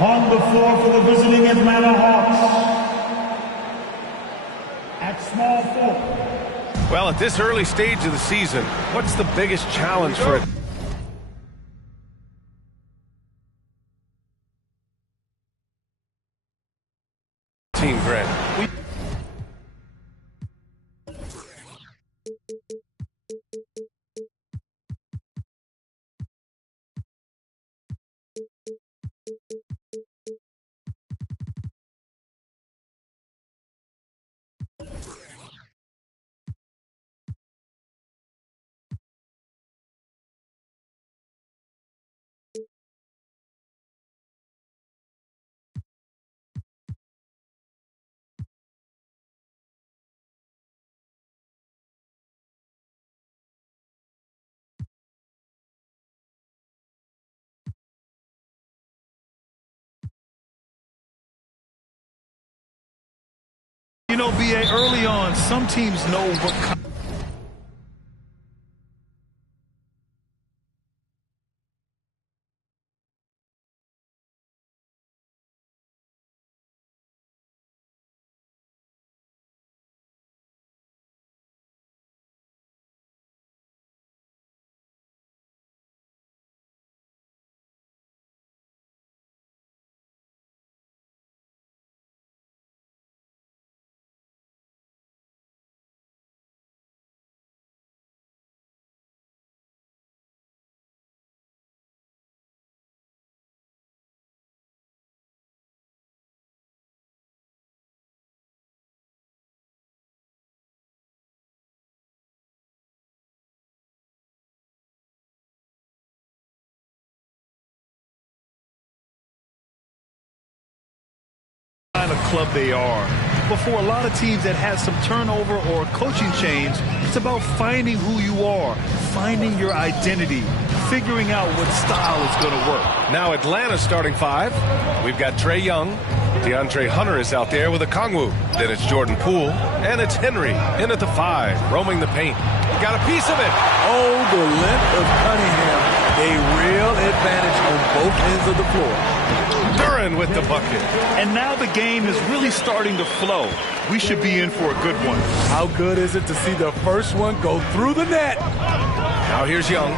On the floor for the visiting Atlanta Hawks, at small forward. Well, at this early stage of the season, what's the biggest challenge for it? Team Grant. You know, B.A., early on, some teams know what... kind of club they are. But for a lot of teams that had some turnover or coaching change, it's about finding who you are, finding your identity, figuring out what style is going to work. Now Atlanta's starting five. We've got Trae Young. DeAndre Hunter is out there with a Kongwu. Then it's Jordan Poole. And it's Henry in at the 5, roaming the paint. Got a piece of it. Oh, the length of Cunningham. A real advantage on both ends of the floor. Duren with the bucket. And now the game is really starting to flow. We should be in for a good one. How good is it to see the first one go through the net? Now here's Young.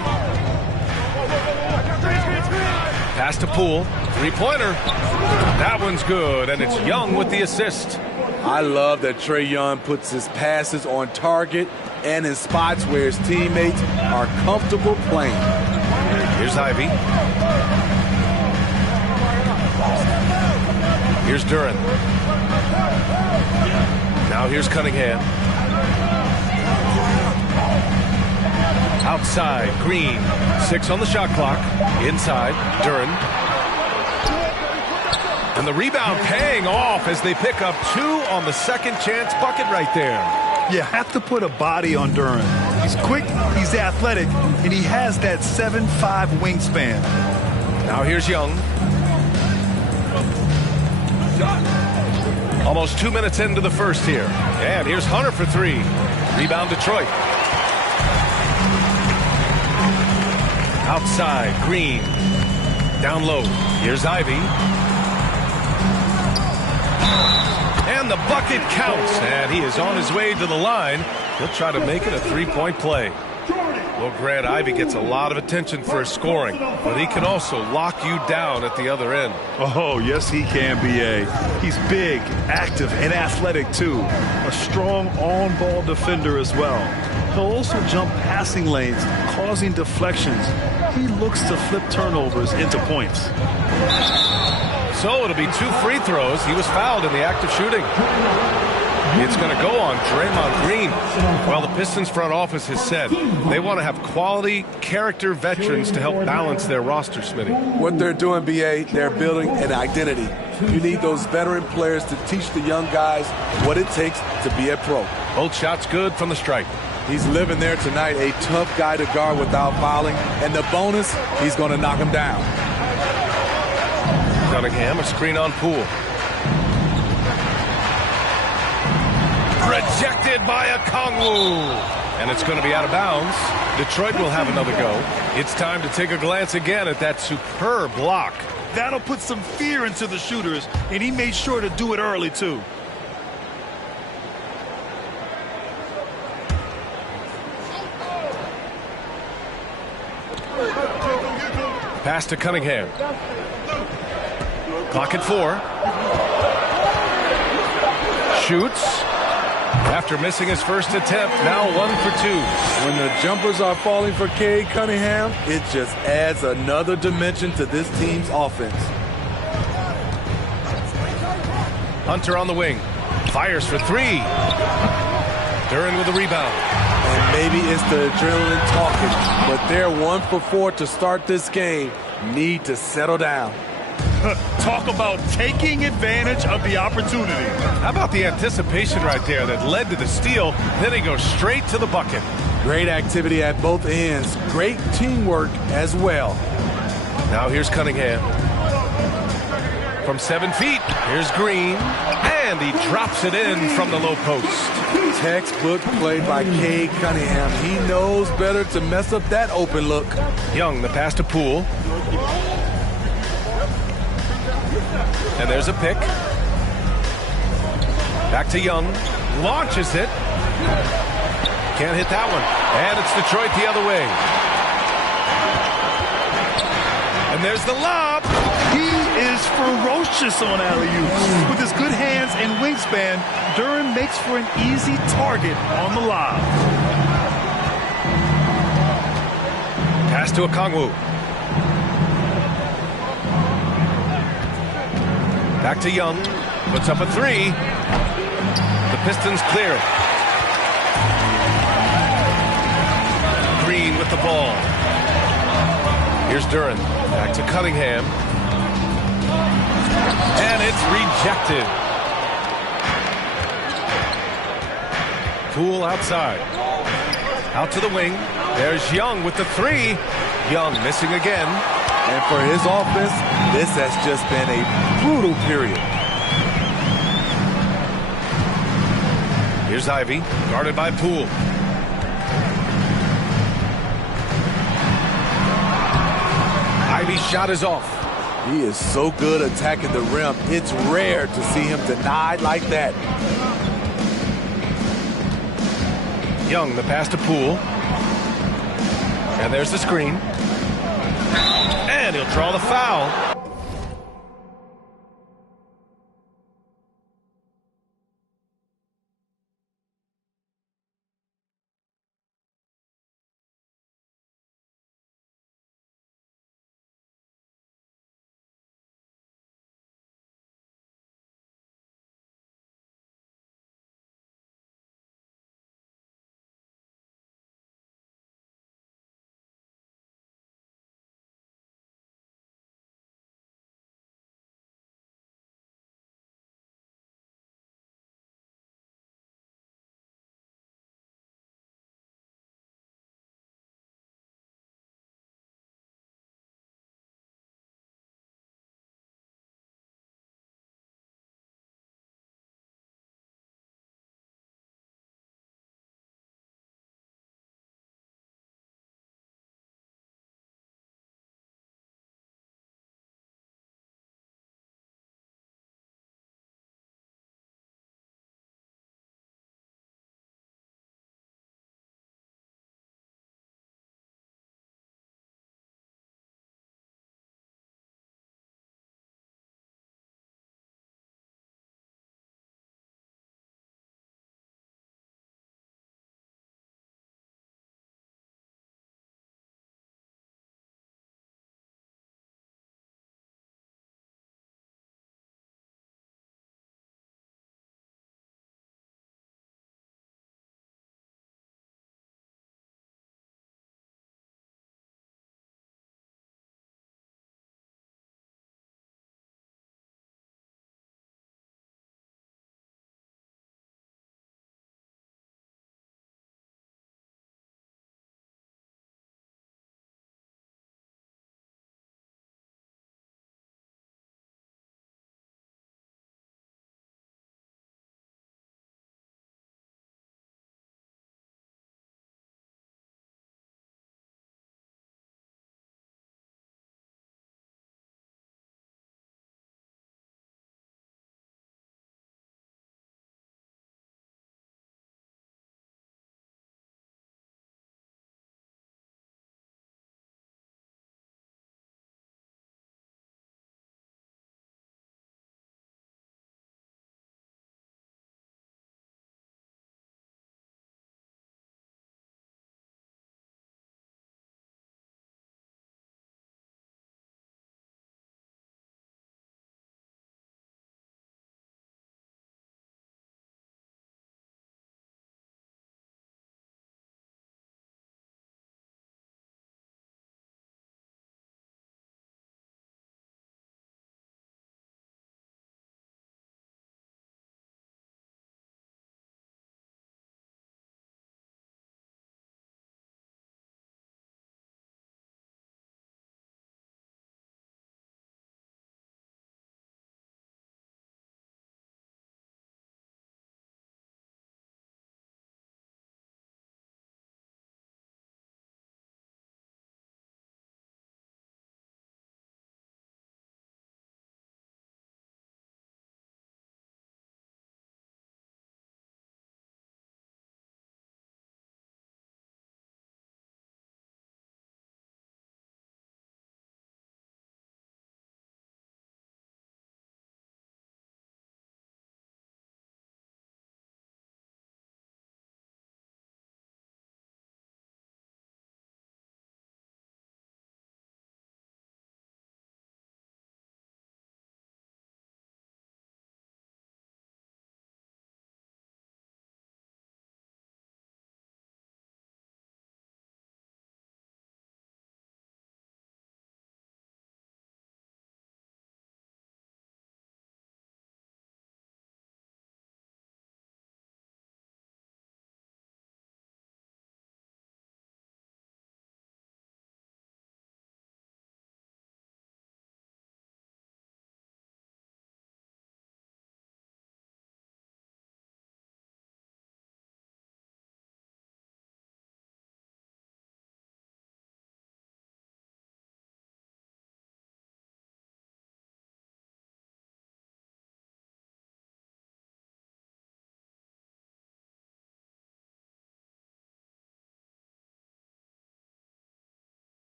Pass to Poole. Three-pointer. That one's good, and it's Young with the assist. I love that Trae Young puts his passes on target and in spots where his teammates are comfortable playing. Here's Ivy. Here's Duren. Now here's Cunningham. Outside, Green. 6 on the shot clock. Inside, Duren. And the rebound paying off as they pick up 2 on the second chance bucket right there. You have to put a body on Duren. He's quick, he's athletic, and he has that 7'5" wingspan. Now here's Young. Almost 2 minutes into the first here. And here's Hunter for 3. Rebound Detroit. Outside, Green. Down low. Here's Ivy. And the bucket counts. And he is on his way to the line. He'll try to make it a 3-point play. Well, Grant, Ivy gets a lot of attention for his scoring, but he can also lock you down at the other end. Oh, yes, he can, B.A. He's big, active, and athletic, too. A strong on-ball defender as well. He'll also jump passing lanes, causing deflections. He looks to flip turnovers into points. So it'll be 2 free throws. He was fouled in the act of shooting. It's going to go on Draymond Green. Well, the Pistons front office has said they want to have quality character veterans to help balance their roster, Smitty. What they're doing, B.A., they're building an identity. You need those veteran players to teach the young guys what it takes to be a pro. Both shots good from the stripe. He's living there tonight, a tough guy to guard without fouling. And the bonus, he's going to knock him down. Cunningham, a screen on Poole. Rejected by a Kongwu. And it's going to be out of bounds. Detroit will have another go. It's time to take a glance again at that superb block That'll put some fear into the shooters, and he made sure to do it early, too. Pass to Cunningham. Clock at 4. Shoots. After missing his first attempt, now 1 for 2. When the jumpers are falling for Cade Cunningham, it just adds another dimension to this team's offense. Hunter on the wing. Fires for 3. Duran with the rebound. And maybe it's the adrenaline talking, but they're 1 for 4 to start this game. Need to settle down. Talk about taking advantage of the opportunity. How about the anticipation right there that led to the steal? Then he goes straight to the bucket. Great activity at both ends. Great teamwork as well. Now here's Cunningham. From 7 feet, here's Green. And he drops it in from the low post. Textbook play by Cade Cunningham. He knows better to mess up that open look. Young, the pass to Poole. And there's a pick. Back to Young. Launches it. Can't hit that one. And it's Detroit the other way. And there's the lob. He is ferocious on alley-oops. With his good hands and wingspan, Duran makes for an easy target on the lob. Pass to Okongwu. Back to Young. Puts up a 3. The Pistons clear it. Green with the ball. Here's Duran. Back to Cunningham. And it's rejected. Poole outside. Out to the wing. There's Young with the 3. Young missing again. And for his offense, this has just been a brutal period. Here's Ivy, guarded by Poole. Ivy's shot is off. He is so good attacking the rim. It's rare to see him denied like that. Young, the pass to Poole. And there's the screen. And he'll draw the foul.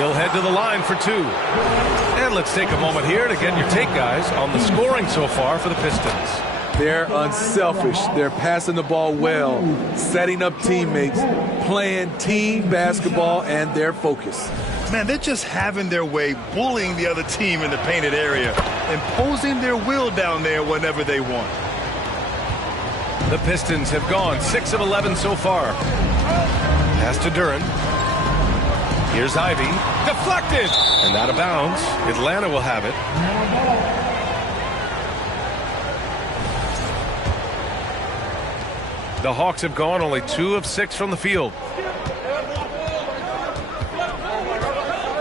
He'll head to the line for 2. And let's take a moment here to get your take, guys, on the scoring so far for the Pistons. They're unselfish. They're passing the ball well, setting up teammates, playing team basketball, and they're focused. Man, they're just having their way, bullying the other team in the painted area, imposing their will down there whenever they want. The Pistons have gone 6 of 11 so far. Pass to Duran. Here's Ivy. Deflected! And out of bounds. Atlanta will have it. The Hawks have gone only 2 of 6 from the field.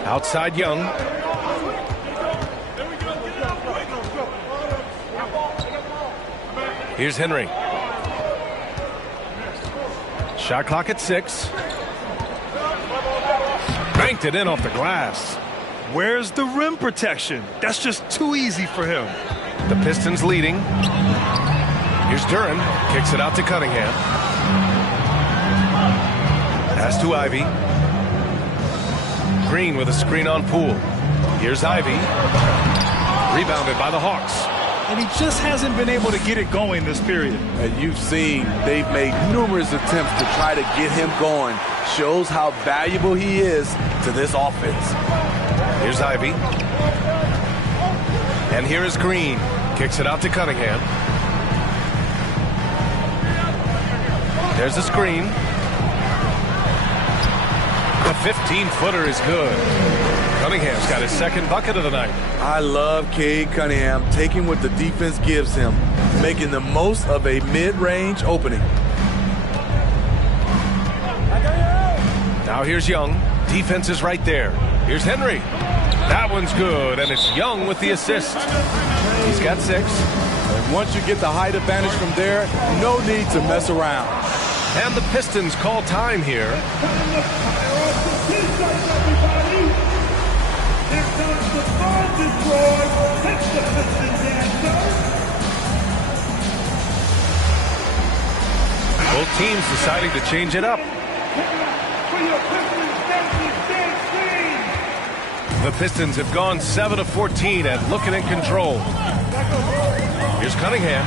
Outside Young. Here's Henry. Shot clock at 6. Banked it in off the glass. Where's the rim protection? That's just too easy for him. The Pistons leading. Here's Duran. Kicks it out to Cunningham. Pass to Ivy. Green with a screen on Poole. Here's Ivy. Rebounded by the Hawks. And he just hasn't been able to get it going this period. And you've seen they've made numerous attempts to try to get him going. Shows how valuable he is to this offense. Here's Ivy. And here is Green. Kicks it out to Cunningham. There's a screen. The 15-footer is good. Cunningham's got his second bucket of the night. I love Cade Cunningham taking what the defense gives him, making the most of a mid-range opening. Now here's Young. Defense is right there. Here's Henry. That one's good, and it's Young with the assist. He's got 6. And once you get the height advantage from there, no need to mess around. And the Pistons call time here. Both teams deciding to change it up. The Pistons have gone 7 of 14 and looking in control. Here's Cunningham.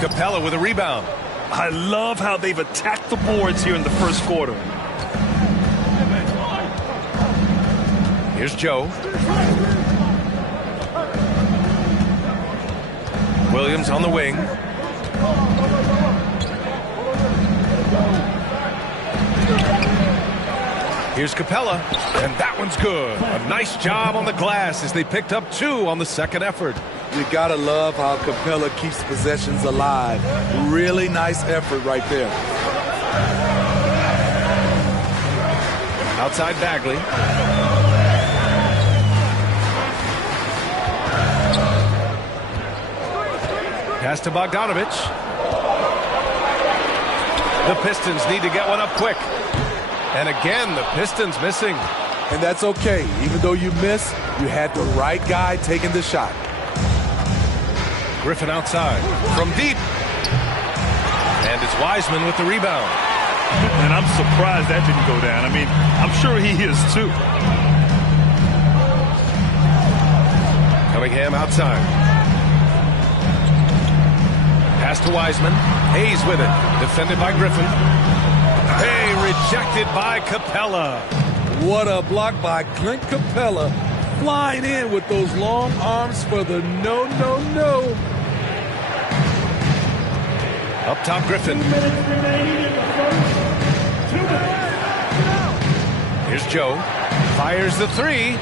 Capella with a rebound. I love how they've attacked the boards here in the first quarter. Here's Joe. Williams on the wing. Here's Capella, and that one's good. A nice job on the glass as they picked up 2 on the second effort. You gotta love how Capella keeps possessions alive. Really nice effort right there. Outside Bagley. Pass to Bogdanovich. The Pistons need to get one up quick. And again, the Pistons missing. And that's okay. Even though you miss, you had the right guy taking the shot. Griffin outside from deep. And it's Wiseman with the rebound. And I'm surprised that didn't go down. I mean, I'm sure he is too. Cunningham outside. Pass to Wiseman. Hayes with it. Defended by Griffin. Hey, rejected by Capella. What a block by Clint Capella. Flying in with those long arms for the no. Up top, Griffin. 2 minutes remaining in the first. 2 minutes. Here's Joe. Fires the 3.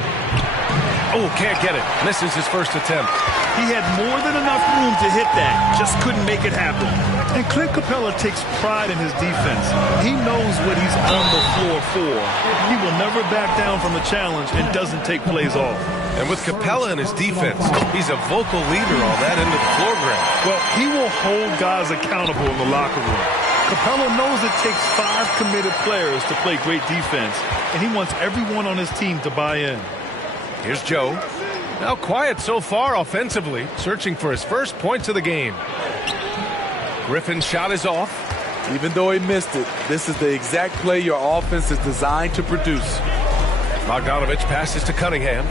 Oh, can't get it. Misses his first attempt. He had more than enough room to hit that. Just couldn't make it happen. And Clint Capella takes pride in his defense. He knows what he's on the floor for. He will never back down from a challenge and doesn't take plays off. And with Capella in his defense, he's a vocal leader on that end of the floor, Grant. Well, he will hold guys accountable in the locker room. Capella knows it takes 5 committed players to play great defense, and he wants everyone on his team to buy in. Here's Joe. Now quiet so far offensively, searching for his first points of the game. Griffin's shot is off. Even though he missed it, this is the exact play your offense is designed to produce. Bogdanovich passes to Cunningham.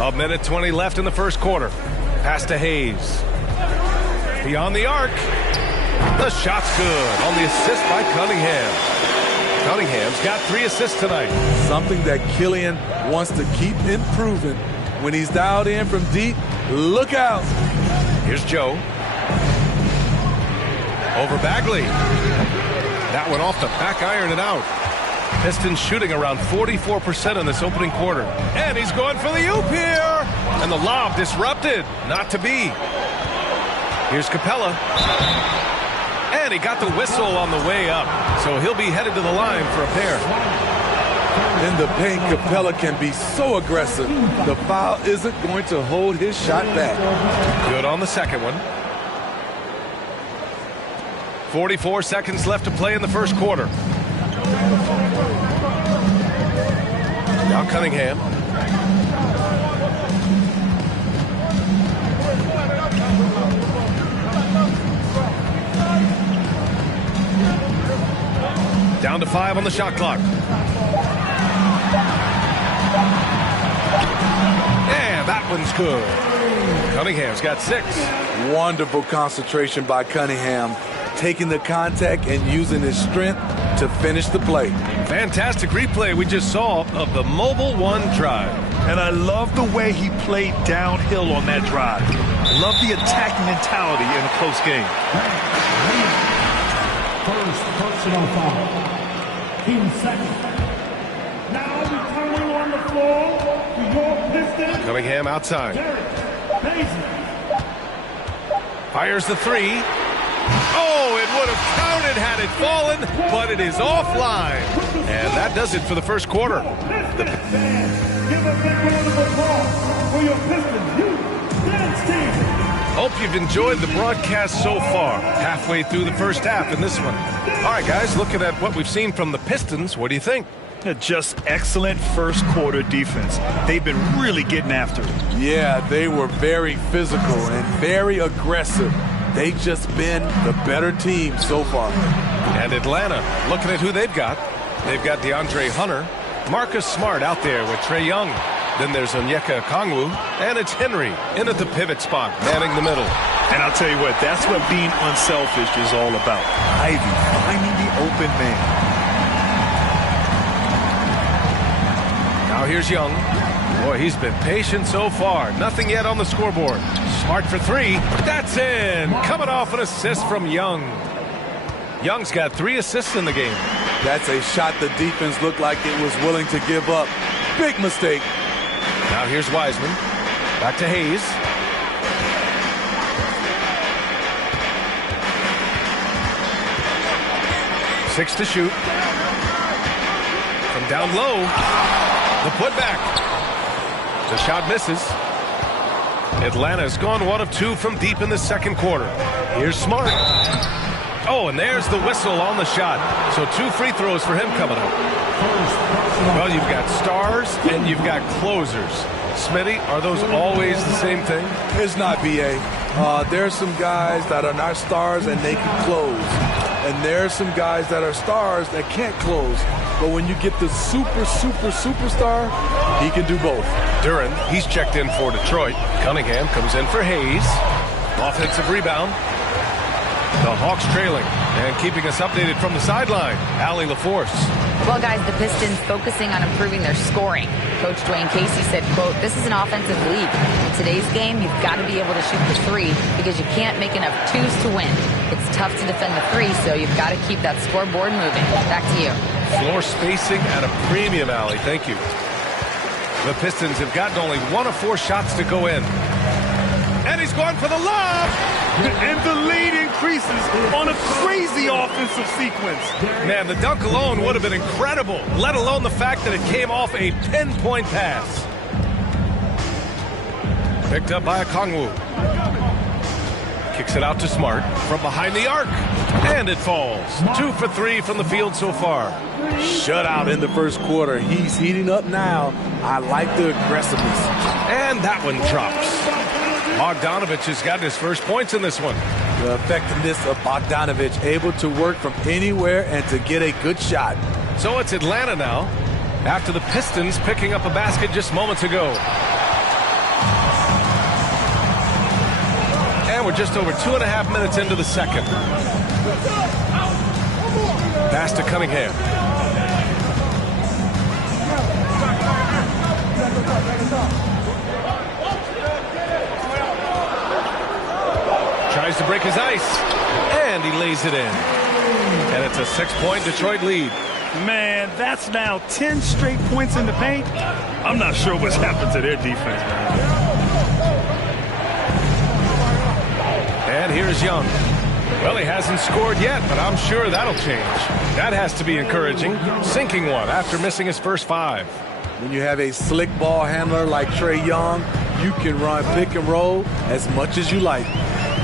A minute 20 left in the first quarter. Pass to Hayes. Beyond the arc. The shot's good on the assist by Cunningham. Cunningham's got 3 assists tonight. Something that Killian wants to keep improving. When he's dialed in from deep, look out. Here's Joe. Over Bagley. That one off the back iron and out. Pistons shooting around 44% in this opening quarter. And he's going for the oop here. And the lob disrupted. Not to be. Here's Capella. And he got the whistle on the way up. So he'll be headed to the line for a pair. In the paint, Capella can be so aggressive. The foul isn't going to hold his shot back. Good on the second one. 44 seconds left to play in the first quarter. Now Cunningham. Down to 5 on the shot clock. And that one's good. Cunningham's got 6. Wonderful concentration by Cunningham, taking the contact and using his strength to finish the play. Fantastic replay we just saw of the Mobile One drive. And I love the way he played downhill on that drive. Love the attacking mentality in a close game. First personal foul. Team second. Now returning on the floor to your Pistons. Cunningham outside. Derek Basin. Fires the 3. Oh, it would have counted had it fallen, but it is offline. And that does it for the first quarter. Pistons fans, give a big round of applause for your Pistons youth dance team. Hope you've enjoyed the broadcast so far. Halfway through the first half in this one. All right, guys, looking at what we've seen from the Pistons, what do you think? Just excellent first quarter defense. They've been really getting after it. Yeah, they were very physical and very aggressive. They've just been the better team so far. And Atlanta, looking at who they've got. They've got DeAndre Hunter, Marcus Smart out there with Trae Young. Then there's Onyeka Okongwu, and it's Henry in at the pivot spot, manning the middle. And I'll tell you what, that's what being unselfish is all about. Ivy finding the open man. Now here's Young. Boy, he's been patient so far. Nothing yet on the scoreboard. Smart for 3. That's in. Coming off an assist from Young. Young's got 3 assists in the game. That's a shot the defense looked like it was willing to give up. Big mistake. Now here's Wiseman. Back to Hayes. Six to shoot. From down low. The putback. The shot misses. Atlanta's gone 1 of 2 from deep in the second quarter. Here's Smart. Oh, and there's the whistle on the shot. So 2 free throws for him coming up. Well, you've got stars and you've got closers. Smitty, are those always the same thing? It's not, B.A. There's some guys that are not stars and they can close. And there's some guys that are stars that can't close. But when you get the superstar, he can do both. Duran, he's checked in for Detroit. Cunningham comes in for Hayes. Offensive rebound. The Hawks trailing and keeping us updated from the sideline. Allie LaForce. Well, guys, the Pistons focusing on improving their scoring. Coach Dwayne Casey said, quote, "This is an offensive league. In today's game, you've got to be able to shoot the 3 because you can't make enough 2s to win. It's tough to defend the 3, so you've got to keep that scoreboard moving." Back to you. Floor spacing at a premium, Allie. Thank you. The Pistons have gotten only 1 of 4 shots to go in. And he's going for the lob. And the lead increases on a crazy offensive sequence. Man, the dunk alone would have been incredible, let alone the fact that it came off a pinpoint pass. Picked up by Okongwu. Kicks it out to Smart from behind the arc. And it falls. 2 for 3 from the field so far. Shutout in the first quarter. He's heating up now. I like the aggressiveness. And that one drops. Bogdanovich has gotten his first points in this one. The effectiveness of Bogdanovich, able to work from anywhere and to get a good shot. So it's Atlanta now, after the Pistons picking up a basket just moments ago. And we're just over 2.5 minutes into the second. Pass to Cunningham. Tries to break his ice, and he lays it in. And it's a 6-point Detroit lead. Man, that's now 10 straight points in the paint. I'm not sure what's happened to their defense, man. And here's Young. Well, he hasn't scored yet, but I'm sure that'll change. That has to be encouraging. Sinking one after missing his first 5. When you have a slick ball handler like Trae Young, you can run pick and roll as much as you like.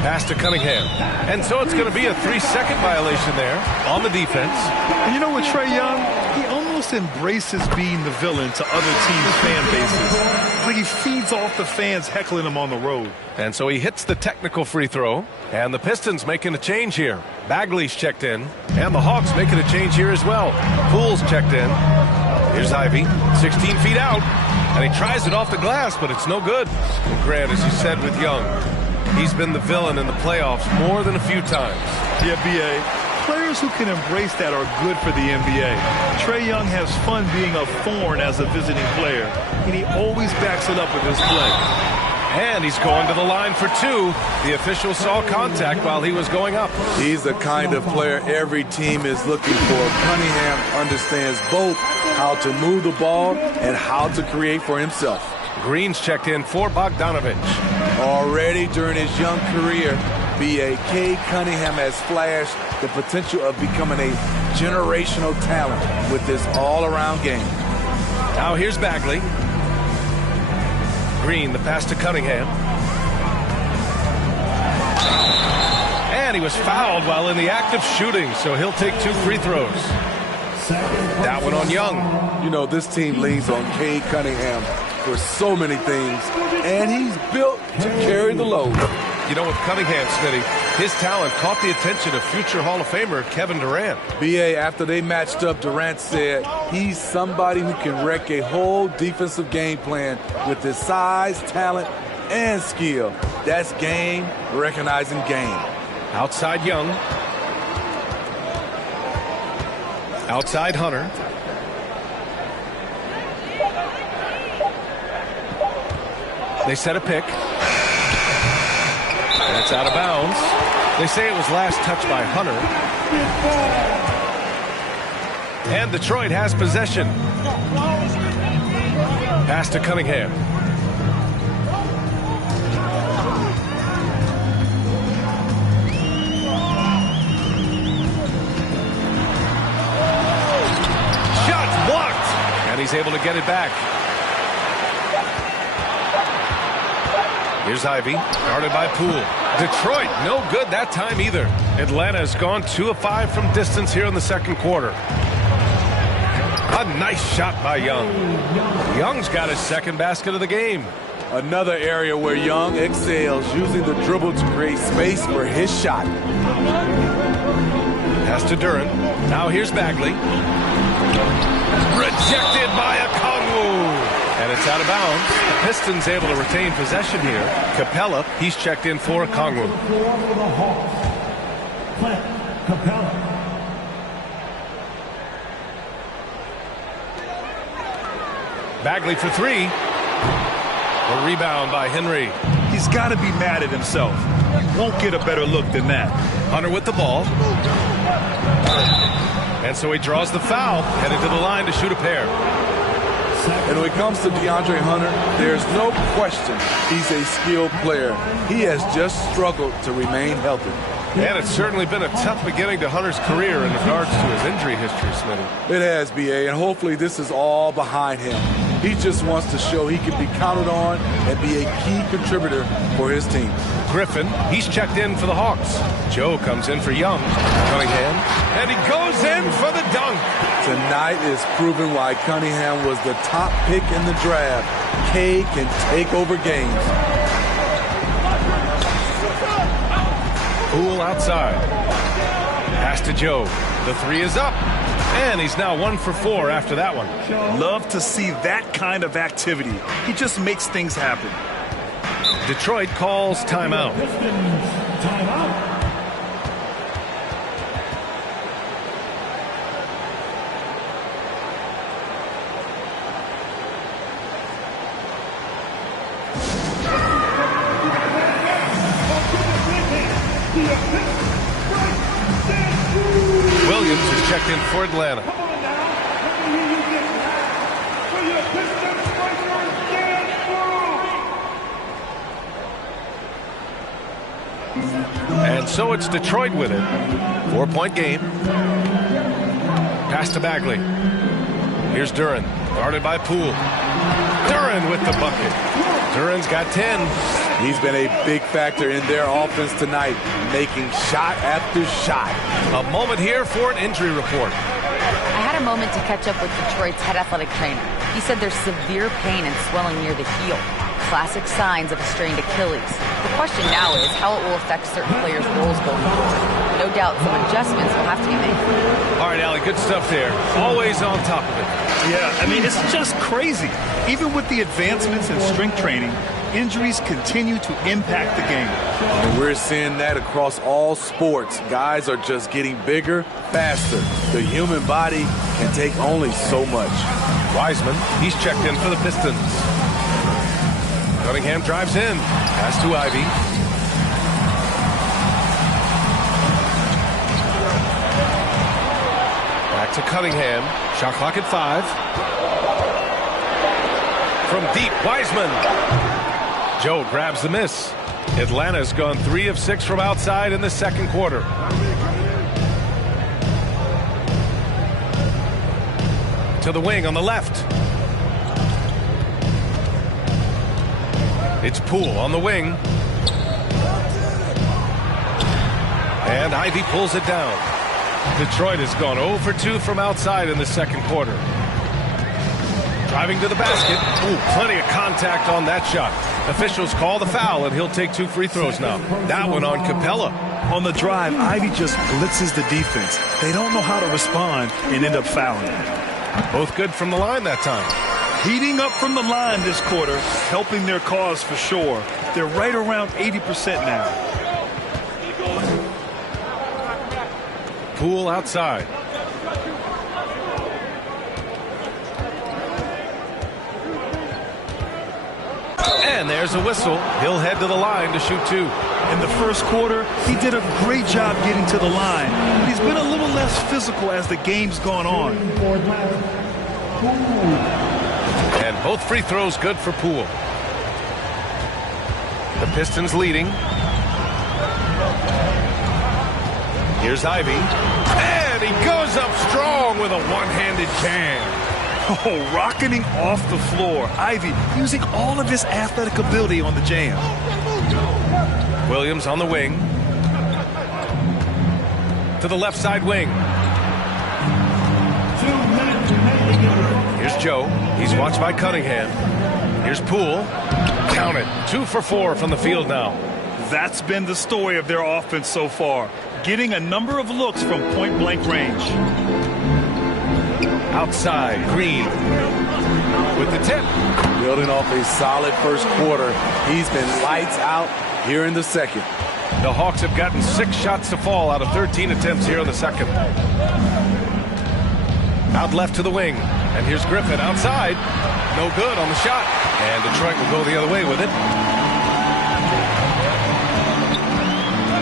Pass to Cunningham. And so it's going to be a 3-second violation there on the defense. And you know what, Trae Young, he almost embraces being the villain to other teams' fan bases. It's like he feeds off the fans heckling him on the road. And so he hits the technical free throw. And the Pistons making a change here. Bagley's checked in. And the Hawks making a change here as well. Poole's checked in. Here's Ivy, 16 feet out. And he tries it off the glass, but it's no good. And Grant, as you said with Young, he's been the villain in the playoffs more than a few times. Yeah, B.A., players who can embrace that are good for the NBA. Trae Young has fun being a thorn as a visiting player, and he always backs it up with his play. And he's going to the line for 2. The official saw contact while he was going up. He's the kind of player every team is looking for. Cunningham understands both how to move the ball and how to create for himself. Green's checked in for Bogdanovich. Already during his young career, B.A.K. Cunningham has flashed the potential of becoming a generational talent with this all-around game. Now here's Bagley. Green, the pass to Cunningham. And he was fouled while in the act of shooting, so he'll take 2 free throws. That one on Young. You know, this team leans on Cade Cunningham for so many things, and he's built to carry the load. You know, with Cunningham, Smitty, his talent caught the attention of future Hall of Famer Kevin Durant. B.A., after they matched up, Durant said he's somebody who can wreck a whole defensive game plan with his size, talent, and skill. That's game recognizing game. Outside Young. Outside Hunter. They set a pick. And it's out of bounds. They say it was last touched by Hunter. And Detroit has possession. Pass to Cunningham. Shot blocked. And he's able to get it back. Here's Ivy, guarded by Poole. Detroit, no good that time either. Atlanta has gone 2 of 5 from distance here in the second quarter. A nice shot by Young. Young's got his second basket of the game. Another area where Young excels, using the dribble to create space for his shot. Pass to Duran. Now here's Bagley. Rejected by Okongwu. And it's out of bounds. The Pistons able to retain possession here. Capella, he's checked in for Okongwu. Capella. Bagley for 3. A rebound by Henry. He's got to be mad at himself. He won't get a better look than that. Hunter with the ball. And so he draws the foul, headed to the line to shoot a pair. And when it comes to DeAndre Hunter, there's no question he's a skilled player. He has just struggled to remain healthy. And it's certainly been a tough beginning to Hunter's career in regards to his injury history, Smitty. It has, B.A., and hopefully this is all behind him. He just wants to show he can be counted on and be a key contributor for his team. Griffin, he's checked in for the Hawks. Joe comes in for Young. Cunningham, and he goes in for the dunk. Tonight is proving why Cunningham was the top pick in the draft. K can take over games. Poole Poole outside. Pass to Joe. The three is up. And he's now 1 for 4 after that one. Love to see that kind of activity. He just makes things happen. Detroit calls timeout. Pistons, timeout. Williams is checked in for Atlanta. Come on now. Let me hear you get loud. For your Pistons strikers, stand through. And so it's Detroit with it. 4-point game. Pass to Bagley. Here's Duren, guarded by Poole. Duren with the bucket. Duren's got 10. He's been a big factor in their offense tonight, making shot after shot. A moment here for an injury report. I had a moment to catch up with Detroit's head athletic trainer. He said there's severe pain and swelling near the heel. Classic signs of a strained Achilles. The question now is how it will affect certain players' roles going forward. No doubt some adjustments will have to be made. All right, Allie, good stuff there. Always on top of it. Yeah, I mean, it's just crazy. Even with the advancements in strength training, injuries continue to impact the game. And we're seeing that across all sports. Guys are just getting bigger, faster. The human body can take only so much. Wiseman, he's checked in for the Pistons. Cunningham drives in. Pass to Ivy. Back to Cunningham. Shot clock at 5. From deep, Wiseman. Joe grabs the miss. Atlanta's gone 3 of 6 from outside in the second quarter. To the wing on the left. It's Poole on the wing. And Ivy pulls it down. Detroit has gone 0 for 2 from outside in the second quarter. Driving to the basket. Ooh, plenty of contact on that shot. Officials call the foul, and he'll take 2 free throws now. That one on Capella. On the drive, Ivy just blitzes the defense. They don't know how to respond and end up fouling. Both good from the line that time. Heating up from the line this quarter, helping their cause for sure. They're right around 80% now. Poole outside. And there's a whistle. He'll head to the line to shoot 2. In the first quarter, he did a great job getting to the line. He's been a little less physical as the game's gone on. And both free throws good for Poole. The Pistons leading. Here's Ivy. And he goes up strong with a one-handed jam. Oh, rocketing off the floor. Ivy using all of his athletic ability on the jam. Williams on the wing. To the left side wing. Here's Joe. He's watched by Cunningham. Here's Poole. Count it. 2 for 4 from the field now. That's been the story of their offense so far. Getting a number of looks from point-blank range. Outside, Green with the tip. Building off a solid first quarter. He's been lights out here in the second. The Hawks have gotten 6 shots to fall out of 13 attempts here in the second. Out left to the wing. And here's Griffin outside. No good on the shot. And Detroit will go the other way with it.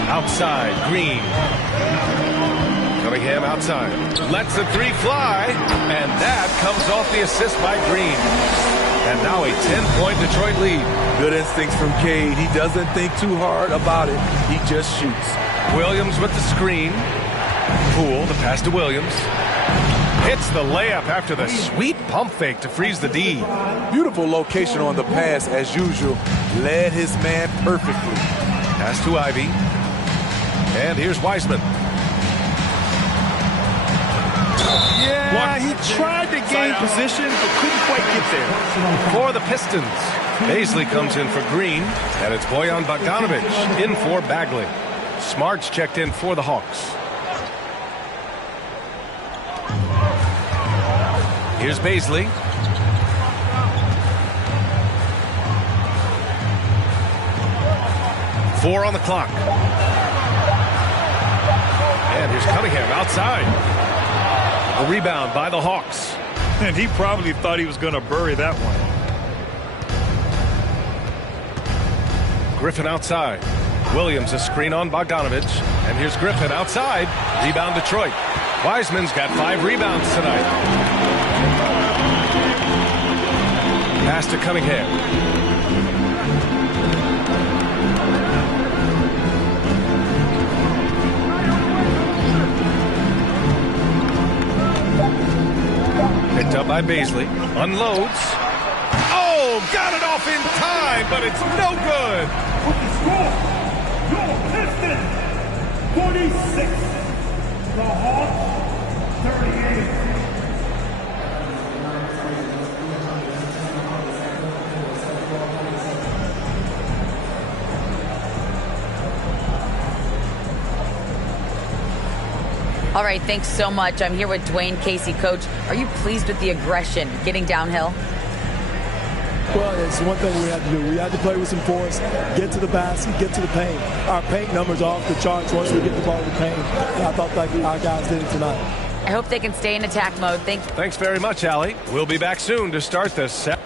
Outside, Green. Cunningham outside. Lets the 3 fly. And that comes off the assist by Green. And now a 10-point Detroit lead. Good instincts from Cade. He doesn't think too hard about it. He just shoots. Williams with the screen. Poole, the pass to Williams. Hits the layup after the sweet pump fake to freeze the D. Beautiful location on the pass as usual. Led his man perfectly. Pass to Ivy. And here's Wiseman. Yeah, he tried to gain position, but couldn't quite get there. For the Pistons, Baisley comes in for Green, and it's Bojan Bogdanovic in for Bagley. Smart's checked in for the Hawks. Here's Baisley. Four on the clock. And here's Cunningham outside. A rebound by the Hawks. And he probably thought he was going to bury that one. Griffin outside. Williams a screen on Bogdanovich. And here's Griffin outside. Rebound Detroit. Wiseman's got 5 rebounds tonight. Pass to Cunningham. Picked up by Baisley. Unloads. Oh, got it off in time, but it's no good. With the score, your Pistons 46, the Hawks 38. All right, thanks so much. I'm here with Dwayne Casey. Coach, are you pleased with the aggression getting downhill? Well, it's one thing we have to do. We have to play with some force, get to the basket, get to the paint. Our paint numbers are off the charts once we get the ball to the paint. And I thought like our guys did it tonight. I hope they can stay in attack mode. Thank you. Thanks very much, Allie. We'll be back soon to start the set.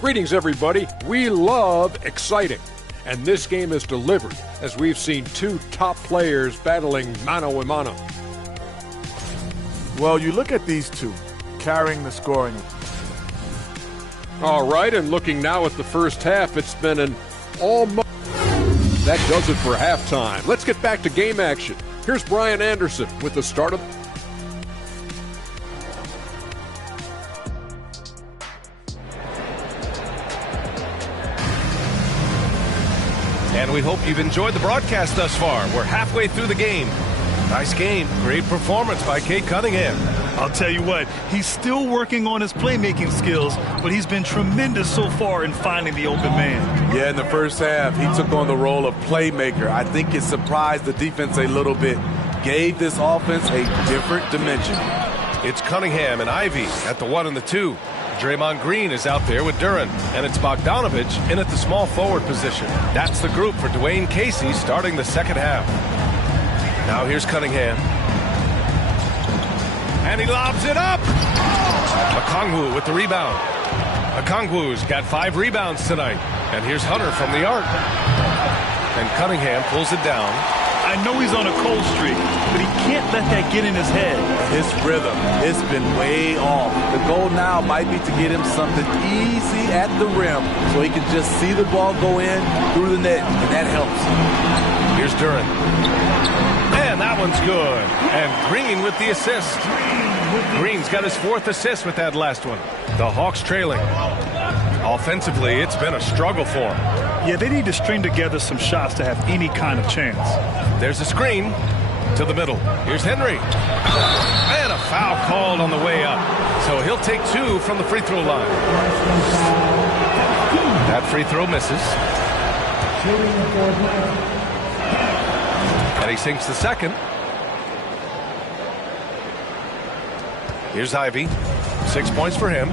Greetings, everybody. We love exciting, and this game is delivered as we've seen 2 top players battling mano a mano. Well, you look at these two carrying the scoring. All right, and looking now at the first half, it's been an almost. That does it for halftime. Let's get back to game action. Here's Brian Anderson with the start of. And we hope you've enjoyed the broadcast thus far. We're halfway through the game. Nice game. Great performance by Cade Cunningham. I'll tell you what, he's still working on his playmaking skills, but he's been tremendous so far in finding the open man. Yeah, in the first half, he took on the role of playmaker. I think it surprised the defense a little bit. Gave this offense a different dimension. It's Cunningham and Ivy at the 1 and the 2. Draymond Green is out there with Duran, and it's Bogdanovich in at the small forward position. That's the group for Dwayne Casey starting the second half. Now here's Cunningham. And he lobs it up! Okongwu with the rebound. Okongwu's got 5 rebounds tonight. And here's Hunter from the arc. And Cunningham pulls it down. I know he's on a cold streak, but he can't let that get in his head. His rhythm, it's been way off. The goal now might be to get him something easy at the rim so he can just see the ball go in through the net, and that helps. Here's Duran. And that one's good. And Green with the assist. Green's got his 4th assist with that last one. The Hawks trailing. Offensively, it's been a struggle for them. Yeah, they need to string together some shots to have any kind of chance. There's a screen to the middle. Here's Henry. And a foul called on the way up. So he'll take 2 from the free throw line. That free throw misses. And he sinks the second. Here's Ivy. 6 points for him.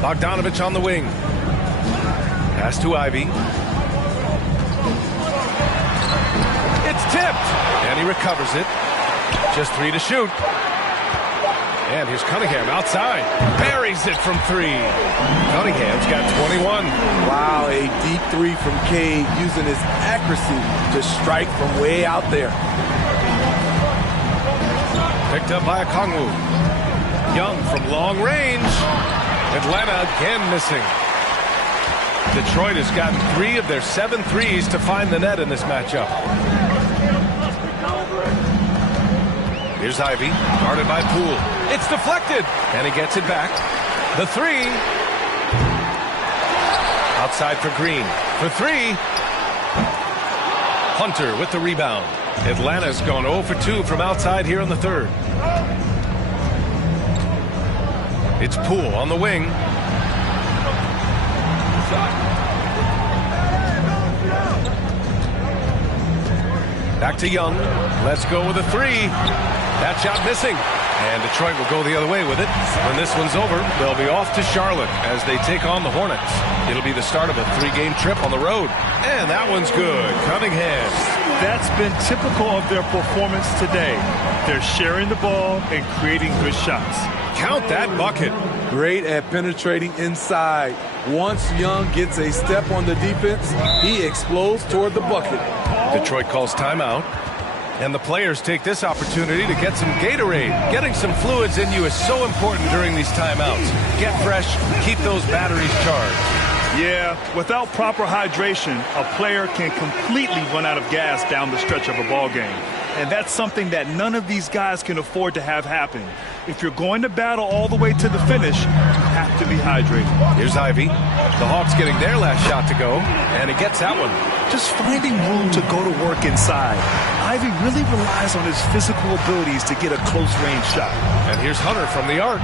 Bogdanovich on the wing. Pass to Ivy. It's tipped. And he recovers it. Just 3 to shoot. And here's Cunningham outside. Buries it from 3. Cunningham's got 21. Wow, a deep 3 from Cade using his accuracy to strike from way out there. Picked up by Okongwu. Young from long range. Atlanta again missing. Detroit has gotten 3 of their 7 threes to find the net in this matchup. Here's Ivy, guarded by Poole. It's deflected, and he gets it back. The 3. Outside for Green. For 3. Hunter with the rebound. Atlanta's gone 0 for 2 from outside here in the third. It's Poole on the wing. Back to Young. Let's go with a three. That shot missing. And Detroit will go the other way with it. When this one's over, they'll be off to Charlotte as they take on the Hornets. It'll be the start of a 3-game trip on the road. And that one's good. Cunningham. That's been typical of their performance today. They're sharing the ball and creating good shots. Count that bucket. Great at penetrating inside. Once Young gets a step on the defense, he explodes toward the bucket. Detroit calls timeout. And the players take this opportunity to get some Gatorade. Getting some fluids in you is so important during these timeouts. Get fresh, keep those batteries charged. Yeah, without proper hydration, a player can completely run out of gas down the stretch of a ball game. And that's something that none of these guys can afford to have happen. If you're going to battle all the way to the finish, you have to be hydrated. Here's Ivy. The Hawks getting their last shot to go, and he gets that one. Just finding room to go to work inside. Ivy really relies on his physical abilities to get a close-range shot. And here's Hunter from the arc.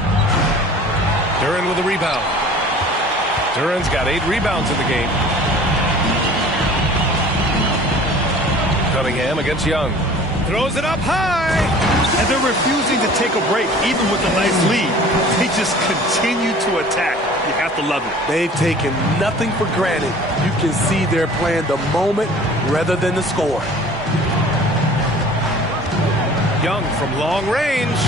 Duran with a rebound. Duran's got 8 rebounds in the game. Cunningham against Young. Throws it up high. And they're refusing to take a break, even with a nice lead. They just continue to attack. You have to love it. They've taken nothing for granted. You can see they're playing the moment rather than the score. Young from long range.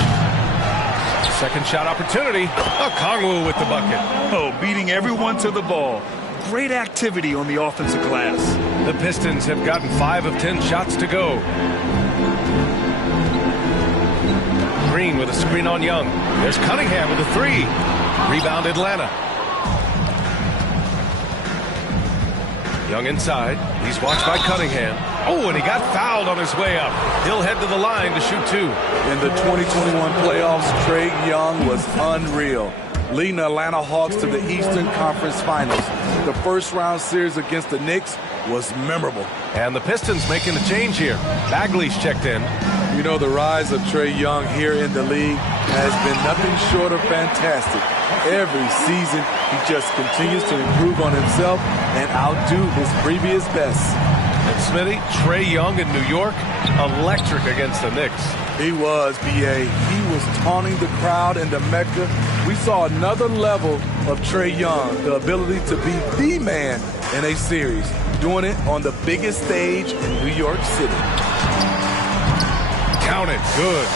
Second shot opportunity. Okongwu with the bucket. Oh, beating everyone to the ball. Great activity on the offensive glass. The Pistons have gotten 5 of 10 shots to go. Green with a screen on Young. There's Cunningham with a 3. Rebound Atlanta. Young inside. He's watched by Cunningham. Oh, and he got fouled on his way up. He'll head to the line to shoot 2. In the 2021 playoffs, Trae Young was unreal, leading the Atlanta Hawks to the Eastern Conference Finals. The first-round series against the Knicks was memorable. And the Pistons making a change here. Bagley's checked in. You know, the rise of Trae Young here in the league has been nothing short of fantastic. Every season, he just continues to improve on himself and outdo his previous best. And Smitty, Trae Young in New York, electric against the Knicks. He was, B.A. He was taunting the crowd in the Mecca. We saw another level of Trae Young, the ability to be the man in a series, doing it on the biggest stage in New York City. Count it. Good.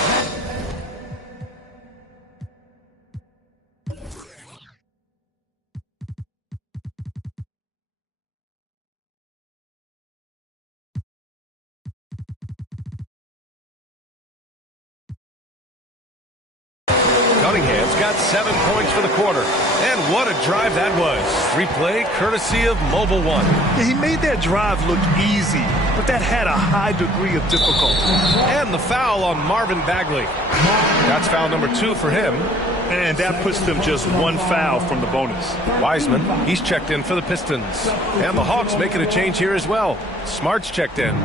Cunningham's got 7 points for the quarter. And what a drive that was. Replay courtesy of Mobile One. Yeah, he made that drive look easy, but that had a high degree of difficulty. And the foul on Marvin Bagley. That's foul number 2 for him. And that puts them just 1 foul from the bonus. Wiseman, he's checked in for the Pistons. And the Hawks making a change here as well. Smart's checked in.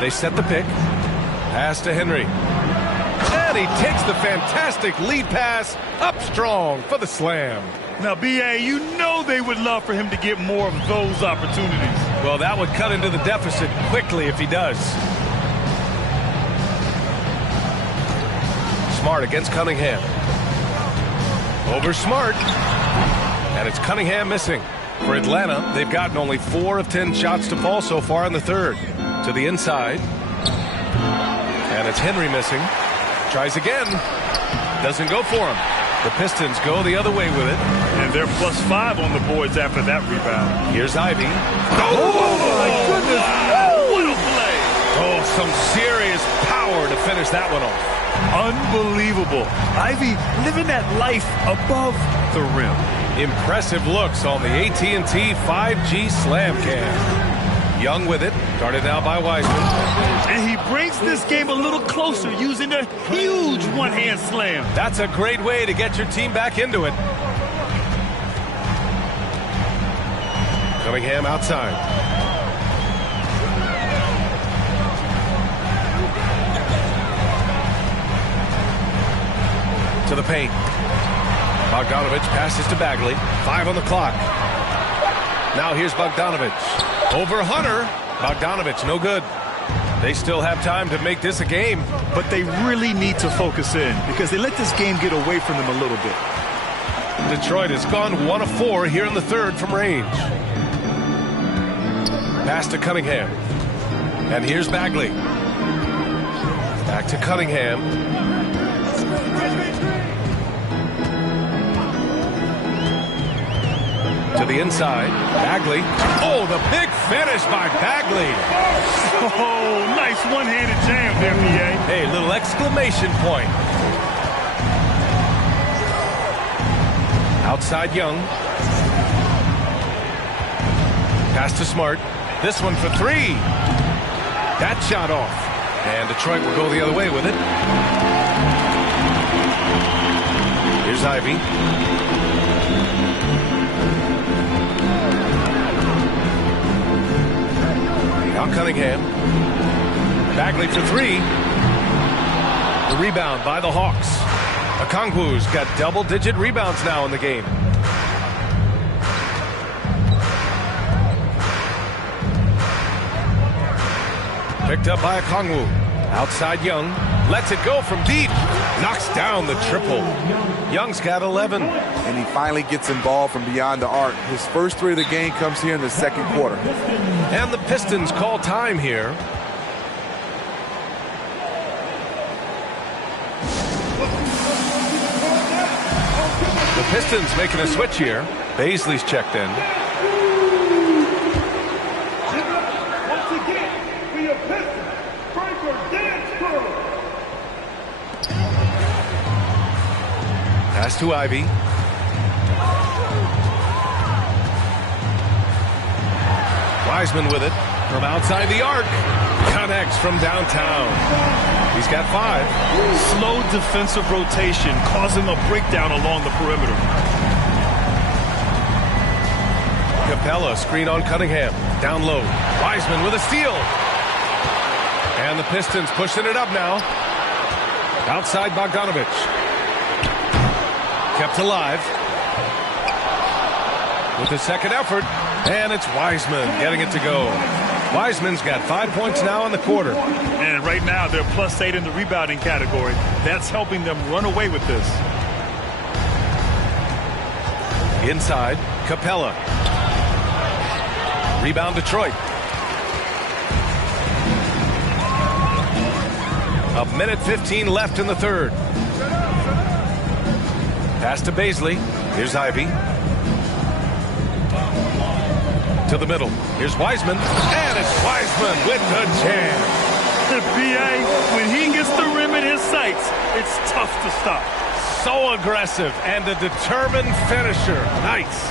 They set the pick. Pass to Henry. And he takes the fantastic lead pass up strong for the slam. Now, B.A., you know they would love for him to get more of those opportunities. Well, that would cut into the deficit quickly if he does. Smart against Cunningham. Over Smart. And it's Cunningham missing. For Atlanta, they've gotten only 4 of 10 shots to fall so far in the third. To the inside. And it's Henry missing. Tries again. Doesn't go for him. The Pistons go the other way with it. And they're +5 on the boards after that rebound. Here's Ivy. Oh my goodness. Oh, what a play. Oh, some serious power to finish that one off. Unbelievable. Ivy living that life above the rim. Impressive looks on the AT&T 5G Slam Cam. Young with it, guarded now by Wiseman. And he brings this game a little closer using a huge one-hand slam. That's a great way to get your team back into it. Cunningham outside. To the paint. Bogdanovich passes to Bagley. 5 on the clock. Now here's Bogdanovich. Over Hunter. Bogdanovich, no good. They still have time to make this a game. But they really need to focus in because they let this game get away from them a little bit. Detroit has gone 1 of 4 here in the third from range. Pass to Cunningham. And here's Bagley. Back to Cunningham. To the inside. Bagley. Oh, the big finish by Bagley. Oh, nice one-handed jam there, PA. Hey, little exclamation point. Outside Young. Pass to Smart. This one for 3. That shot off. And Detroit will go the other way with it. Here's Ivy. Now Cunningham. Bagley for 3. The rebound by the Hawks. Okongwu's got double-digit rebounds now in the game. Picked up by Okongwu. Outside Young. Lets it go from deep. Knocks down the triple. Young's got 11. And he finally gets involved from beyond the arc. His first 3 of the game comes here in the second quarter. And the Pistons call time here. The Pistons making a switch here. Baisley's checked in. Once again, for your Pistons, Franker Dance Crew. Pass to Ivy. Wiseman with it from outside the arc. Connects from downtown. He's got 5. Slow defensive rotation causing a breakdown along the perimeter. Capella screen on Cunningham. Down low. Wiseman with a steal. And the Pistons pushing it up now. Outside Bogdanovich. Kept alive. With the second effort. And it's Wiseman getting it to go. Wiseman's got 5 points now in the quarter. And right now they're +8 in the rebounding category. That's helping them run away with this. Inside, Capella. Rebound Detroit. 1:15 left in the third. Pass to Baisley. Here's Ivy. To the middle. Here's Wiseman. And it's Wiseman with the jam. The PA, when he gets the rim in his sights, it's tough to stop. So aggressive and a determined finisher. Nice.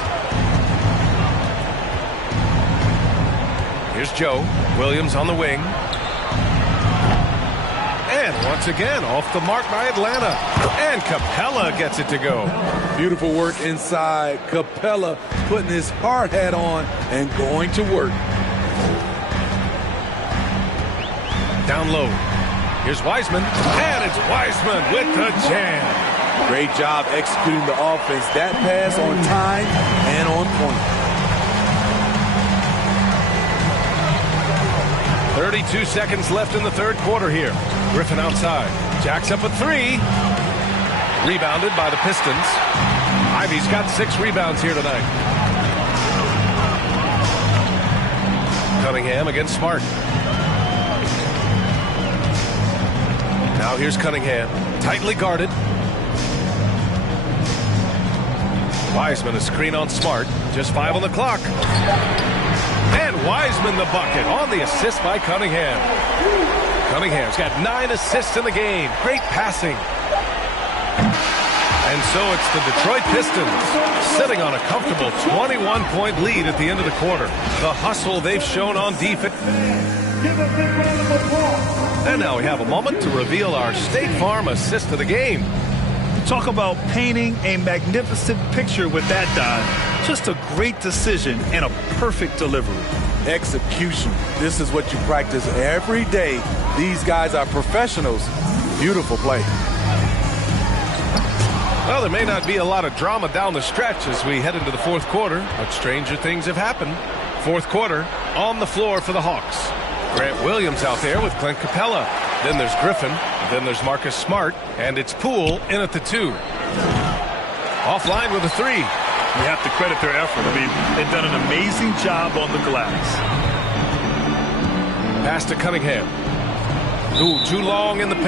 Here's Joe. Williams on the wing. And once again, off the mark by Atlanta. And Capella gets it to go. Beautiful work inside. Capella putting his hard hat on and going to work. Down low. Here's Wiseman. And it's Wiseman with the jam. Great job executing the offense. That pass on time and on point. 32 seconds left in the third quarter here. Griffin outside. Jacks up a 3. Rebounded by the Pistons. Ivy's got 6 rebounds here tonight. Cunningham against Smart. Now here's Cunningham. Tightly guarded. Wiseman a screen on Smart. Just 5 on the clock. And Wiseman the bucket on the assist by Cunningham. Cunningham's got 9 assists in the game. Great passing. And so it's the Detroit Pistons sitting on a comfortable 21-point lead at the end of the quarter. The hustle they've shown on defense. Give a big round of applause. And now we have a moment to reveal our State Farm assist of the game. Talk about painting a magnificent picture with that dive. Just a great decision and a perfect delivery. Execution. This is what you practice every day. These guys are professionals. Beautiful play. Well, there may not be a lot of drama down the stretch as we head into the fourth quarter, but stranger things have happened. Fourth quarter, on the floor for the Hawks. Grant Williams out there with Clint Capella. Then there's Griffin. Then there's Marcus Smart. And it's Poole in at the 2. Offline with a 3. You have to credit their effort. I mean, they've done an amazing job on the glass. Pass to Cunningham. Ooh, too long in the